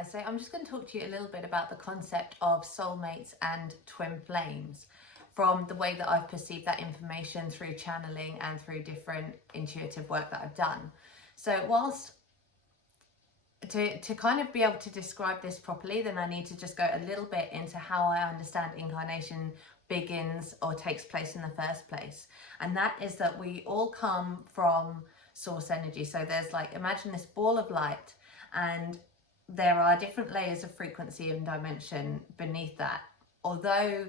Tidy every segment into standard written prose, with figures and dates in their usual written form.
guys, so I'm just going to talk to you a little bit about the concept of soulmates and twin flames from the way that I've perceived that information through channeling and through different intuitive work that I've done. So whilst to kind of be able to describe this properly, then I need to just go a little bit into how I understand incarnation begins or takes place in the first place. And that is that we all come from source energy. So there's like, imagine this ball of light, and there are different layers of frequency and dimension beneath that. Although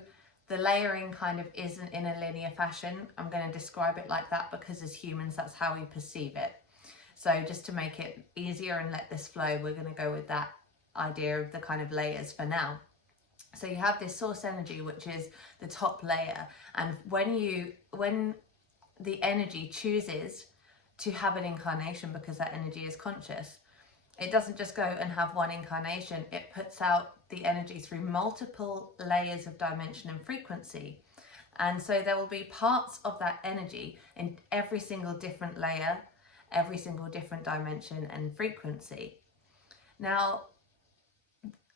the layering kind of isn't in a linear fashion, I'm going to describe it like that because as humans, that's how we perceive it. So just to make it easier and let this flow, we're going to go with that idea of the kind of layers for now. So you have this source energy, which is the top layer. And when the energy chooses to have an incarnation, because that energy is conscious, it doesn't just go and have one incarnation. It puts out the energy through multiple layers of dimension and frequency. And so there will be parts of that energy in every single different layer, every single different dimension and frequency. Now,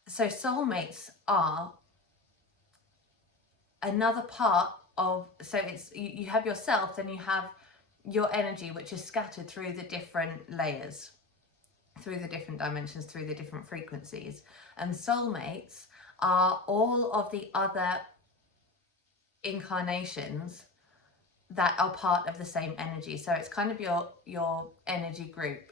so soulmates are another part of, so it's, you have yourself, then you have your energy, which is scattered through the different layers, through the different dimensions, through the different frequencies. And soulmates are all of the other incarnations that are part of the same energy. So it's kind of your energy group.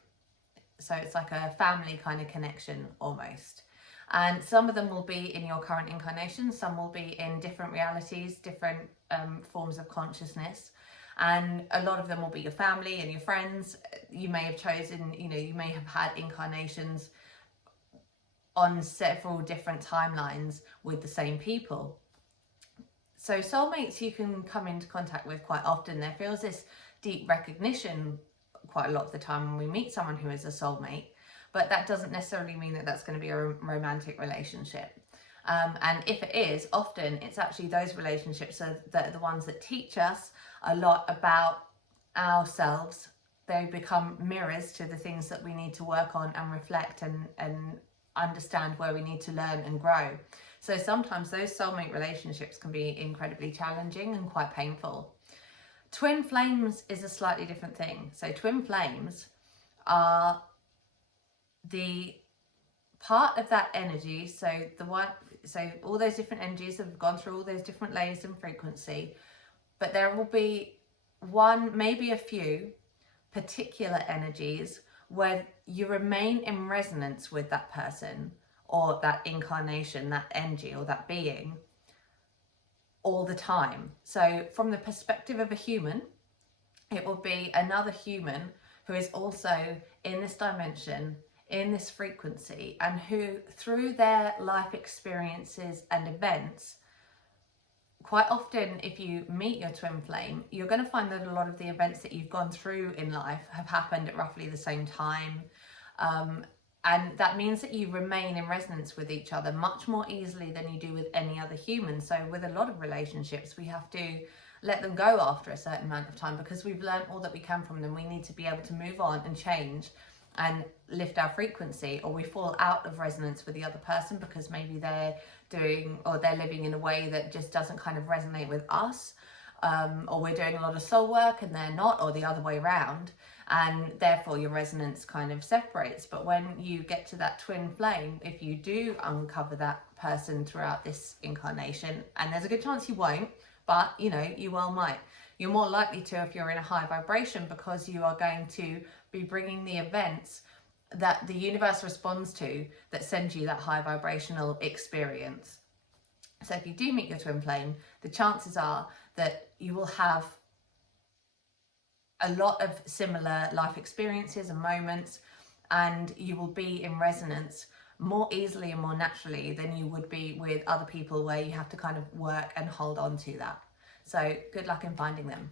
So it's like a family kind of connection almost. And some of them will be in your current incarnation, some will be in different realities, different forms of consciousness. And a lot of them will be your family and your friends. You may have chosen, you may have had incarnations on several different timelines with the same people. So soulmates you can come into contact with quite often. There feels this deep recognition quite a lot of the time when we meet someone who is a soulmate, but that doesn't necessarily mean that that's going to be a romantic relationship. And if it is, often it's actually those relationships that are the ones that teach us a lot about ourselves. They become mirrors to the things that we need to work on and reflect and understand where we need to learn and grow. So sometimes those soulmate relationships can be incredibly challenging and quite painful. Twin flames is a slightly different thing. So twin flames are the part of that energy, so all those different energies have gone through all those different layers and frequency, but there will be one, maybe a few particular energies where you remain in resonance with that person or that incarnation, that energy or that being all the time. So from the perspective of a human, it will be another human who is also in this dimension, in this frequency, and who through their life experiences and events, quite often if you meet your twin flame, you're going to find that a lot of the events that you've gone through in life have happened at roughly the same time. And that means that you remain in resonance with each other much more easily than you do with any other human. So with a lot of relationships, we have to let them go after a certain amount of time because we've learned all that we can from them. We need to be able to move on and change and lift our frequency, or we fall out of resonance with the other person because maybe they're doing or they're living in a way that just doesn't kind of resonate with us, or we're doing a lot of soul work and they're not, or the other way around, and therefore your resonance kind of separates. But when you get to that twin flame, if you do uncover that person throughout this incarnation, and there's a good chance you won't, but you well might, you're more likely to if you're in a high vibration, because you are going to be bringing the events that the universe responds to that send you that high vibrational experience. So if you do meet your twin flame, the chances are that you will have a lot of similar life experiences and moments, and you will be in resonance more easily and more naturally than you would be with other people where you have to kind of work and hold on to that. So good luck in finding them.